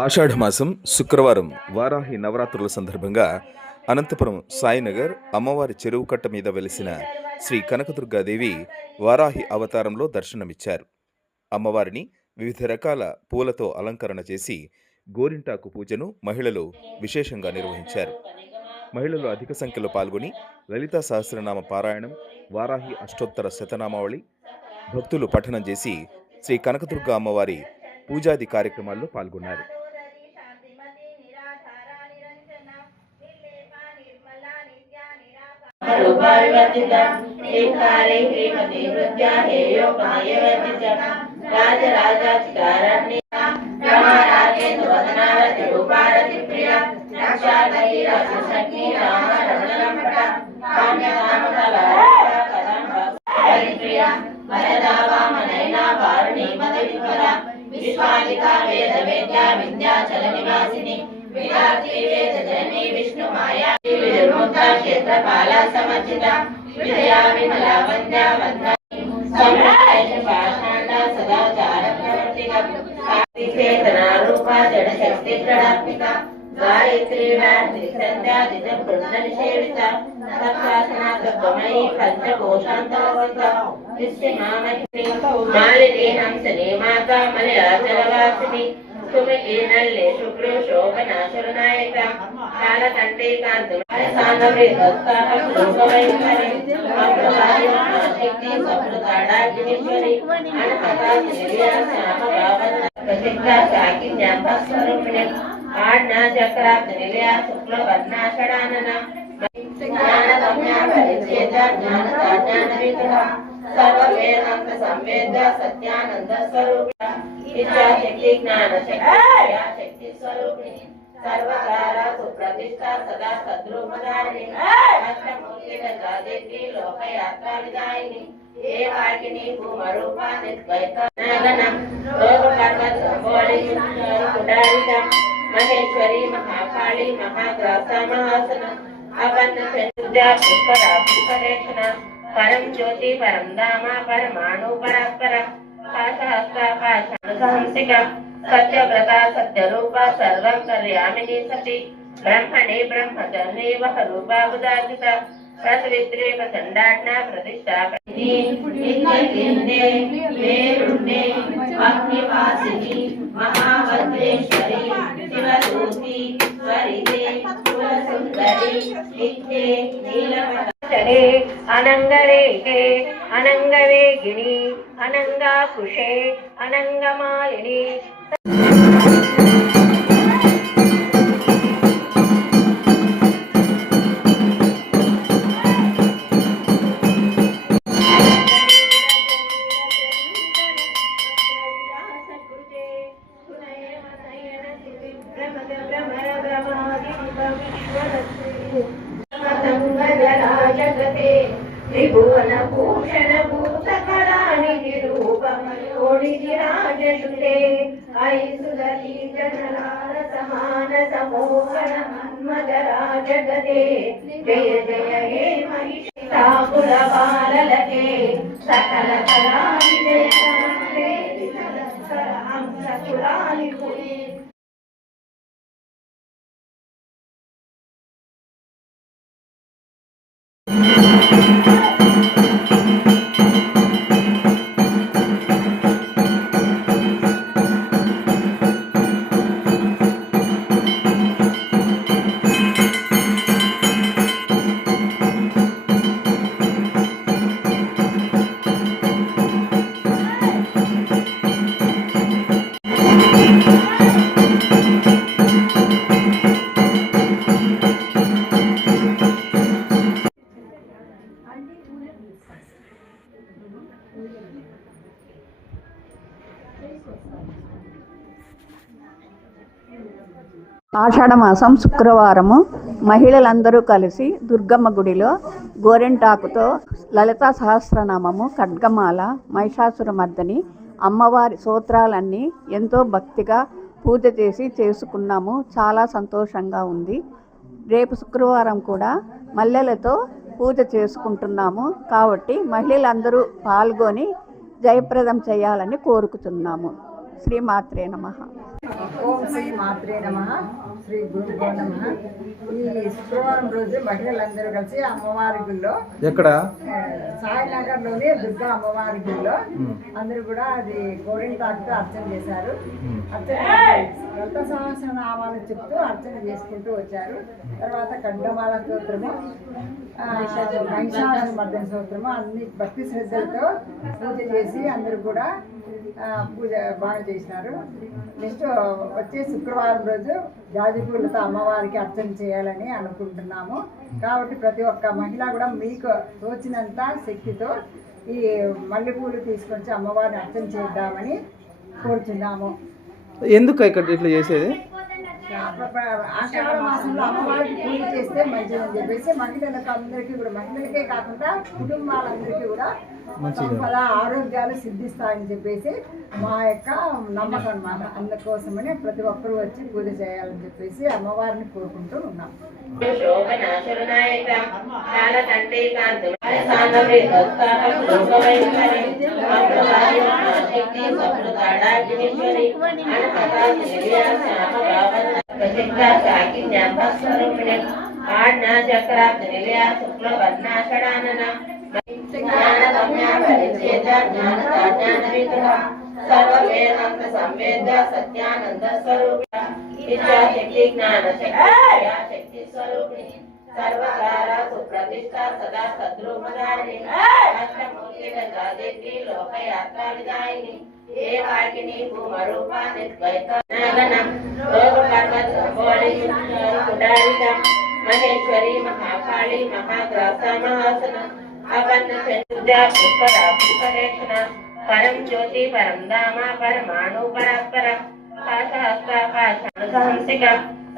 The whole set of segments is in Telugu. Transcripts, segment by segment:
ఆషాఢమాసం శుక్రవారం వారాహి నవరాత్రుల సందర్భంగా అనంతపురం సాయినగర్ అమ్మవారి చెరువు కట్ట మీద వెలిసిన శ్రీ కనకదుర్గాదేవి వారాహి అవతారంలో దర్శనమిచ్చారు. అమ్మవారిని వివిధ రకాల పూలతో అలంకరణ చేసి గోరింటాకు పూజను మహిళలు విశేషంగా నిర్వహించారు. మహిళలు అధిక సంఖ్యలో పాల్గొని లలితా సహస్రనామ పారాయణం, వారాహి అష్టోత్తర శతనామావళి, భక్తులు పఠనం చేసి శ్రీ కనకదుర్గా అమ్మవారి పూజాది కార్యక్రమాల్లో పాల్గొన్నారు. విశ్వాదికా వేద వేద్య వింధ్యాచల నివాసిని విరాత్రి వేద జనని విష్ణు మాయా విముక్త క్షేత్రపాల సమర్చిత విజయా విమలా వంద్యా వందనీ సంప్రదాయ పాషాండ సదాచార ప్రవర్తిక చేతనా రూప జడ శక్తి ప్రణాత్మిక గాయత్రి వ్యాధి సంధ్యాదిత బృంద నిషేవిత సత్శాసన తత్వమయీ పంచకోశాంతరసిత మాలిని హంసని మాతా మలయాచలవాసిని సుమికి నల్లే శుక్రు శోభనాశుర నాయక కాలకంఠే కాంతులు శక్తి సప్రతాడాగ్నిశ్వరి స్వరూపిణి ఆజ్ఞా చక్రాబ్ద నిలయ శుక్ల వర్ణాషడానన జ్ఞానగమ్య పరిచేత జ్ఞాన విగ్రహ సర్వవేదాంత సంవేద్య సత్యానంద స్వరూపిణ ఇచ్ఛాశక్తి జ్ఞాన శక్తి స్వరూపిణి సర్వకార సుప్రతిష్ట సదా సద్రూపధారిణి అష్టమూర్తి గజాదేవి లోకయాత్ర విదాయిని ఏ వాకిని భూమరూపా నిద్వైత నాగనం లోకపర్వతంబోళి కుడారిత మహేశ్వరి మహాకాళి మహాగ్రాస మహాసన అపన్న చంద్ర పుష్కర పుష్కరేక్షణ పరం జ్యోతి పరం ధామ పరమాణు పరాత్పర పాశహస్త పాషాణుసహంసిక సత్యవ్రత సత్యరూప సర్వం కర్యామిని సతి బ్రహ్మణి బ్రహ్మచర్ణి వహ రూపాబుదార్జిత ప్రసవిత్రే ప్రచండాజ్ఞ ప్రతిష్టా అగ్నివాసిని మహాభద్రేశ్వరి శివదూతి స్వరితే కులసుందరి నిత్యే నీలమత అనంగరేఖే అనంగవేగిని అనంగాకుశే అనంగమాలిని త్రిభువన భూషణ భూత కళానిధి రూపమయోనిధి రాజశుతే ఐసుదీ జనలాల సమాన సమోహన మన్మద రాజగతే జయ జయ హే మహిషాకుల బాలలకే సకల కళా విజయ కులాలి ఆషాఢమాసం శుక్రవారము మహిళలందరూ కలిసి దుర్గమ్మ గుడిలో గోరెంటాకుతో లలితా సహస్రనామము, ఖడ్గమాల, మహిషాసురమర్దని అమ్మవారి స్తోత్రాలన్నీ ఎంతో భక్తిగా పూజ చేసి చేసుకున్నాము. చాలా సంతోషంగా ఉంది. రేపు శుక్రవారం కూడా మల్లెలతో పూజ చేసుకుంటున్నాము. కాబట్టి మహిళలందరూ పాల్గొని జయప్రదం చేయాలని కోరుకుతున్నాము. శ్రీమాత్రే నమః. ఓం శ్రీ మాత్రే నమః, శ్రీ గురుభ్యో నమః. ఈ శుక్రవారం రోజు మహిళలందరూ కలిసి అమ్మవారి గుళ్ళో ఎక్కడ సాయినగర్లోని దుర్గా అమ్మవారి గుళ్ళో అందరూ కూడా అది గోరింటాకుతో అర్చన చేశారు. అర్చన లలిత సహస్రనామాలు చెప్తూ అర్చన చేసుకుంటూ వచ్చారు. తర్వాత ఖడ్గమాల స్తోత్రము, మహిషాసుర మర్దన స్తోత్రము అన్ని భక్తి శ్రద్ధలతో పూజ చేసి అందరూ కూడా పూజ బాగా చేసినారు. నెక్స్ట్ వచ్చే శుక్రవారం రోజు జాజిపూలతో అమ్మవారికి అర్చన చేయాలని అనుకుంటున్నాము. కాబట్టి ప్రతి ఒక్క మహిళ కూడా మీకు తోచినంత శక్తితో ఈ మల్లెపూలు తీసుకొచ్చి అమ్మవారిని అర్చన చేద్దామని కోరుచున్నాము. ఎందుకు ఇక్కడ ఇట్లా చేసేది? ఆషాఢ మాసంలో అమ్మవారికి పూజ చేస్తే మంచిదని చెప్పేసి మహిళలకు అందరికీ కూడా, మహిళలకే కాకుండా కుటుంబాలందరికీ కూడా సంపద ఆరోగ్యాలు సిద్ధిస్తాయని చెప్పేసి మా యొక్క నమ్మకం అన్నమాట. అందుకోసమని ప్రతి ఒక్కరూ వచ్చి పూజ చేయాలని చెప్పేసి అమ్మవారిని కోరుకుంటూ ఉన్నాం. సత్యానంద స్వరూప ఇచ్ఛాశక్తి జ్ఞాన శక్తి స్వరూపిణి సర్వకార సుప్రతిష్ట సదా సద్రూపధారిణి అష్టమూర్తి దేవి లోకయాత్రా విదాయిని ఏ వాకిని భూమరూపాన్ని ద్వైతనం మహేశ్వరి మహాకాళి మహాగ్రాస మహాసన అపన్న పుష్పరేక్షణ పరం జ్యోతి పరం ధామ పరమాణు పరాత్పరం పాశహస్త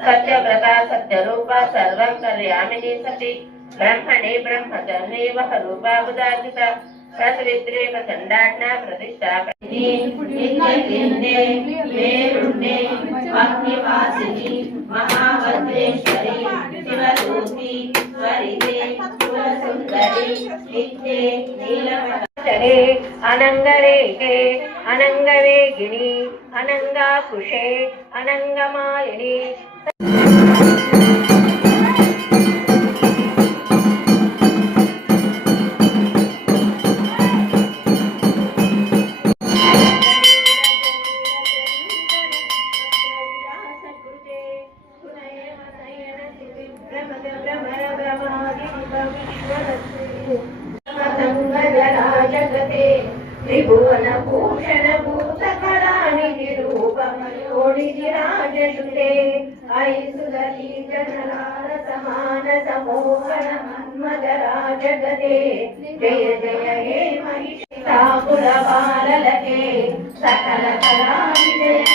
సత్యవ్రత సత్యరూప సర్వం కళ్యామిని సతి బ్రహ్మణి బ్రహ్మచర్యే వహ రూపాబుదార్జిత సత్విత్రే ప్రచండాజ్ఞ ప్రతిష్టా అగ్నివాసిని మహాభద్రేశ్వరి శివరూపి స్వరితే సుందరి నిత్యే నీలమహరే అనంగరేఖే అనంగవేగిని అనంగాకుశే అనంగమాలిని త్రిభువన భూషణ భూత కళానిధి రూపమయోనిధి రాజసుతే ఐసుదీ జనలాల సమాన సమోహన మన్మద రాజగతే జయ జయ హే మహిషాకుల బాలలకే సకల కళా విజయ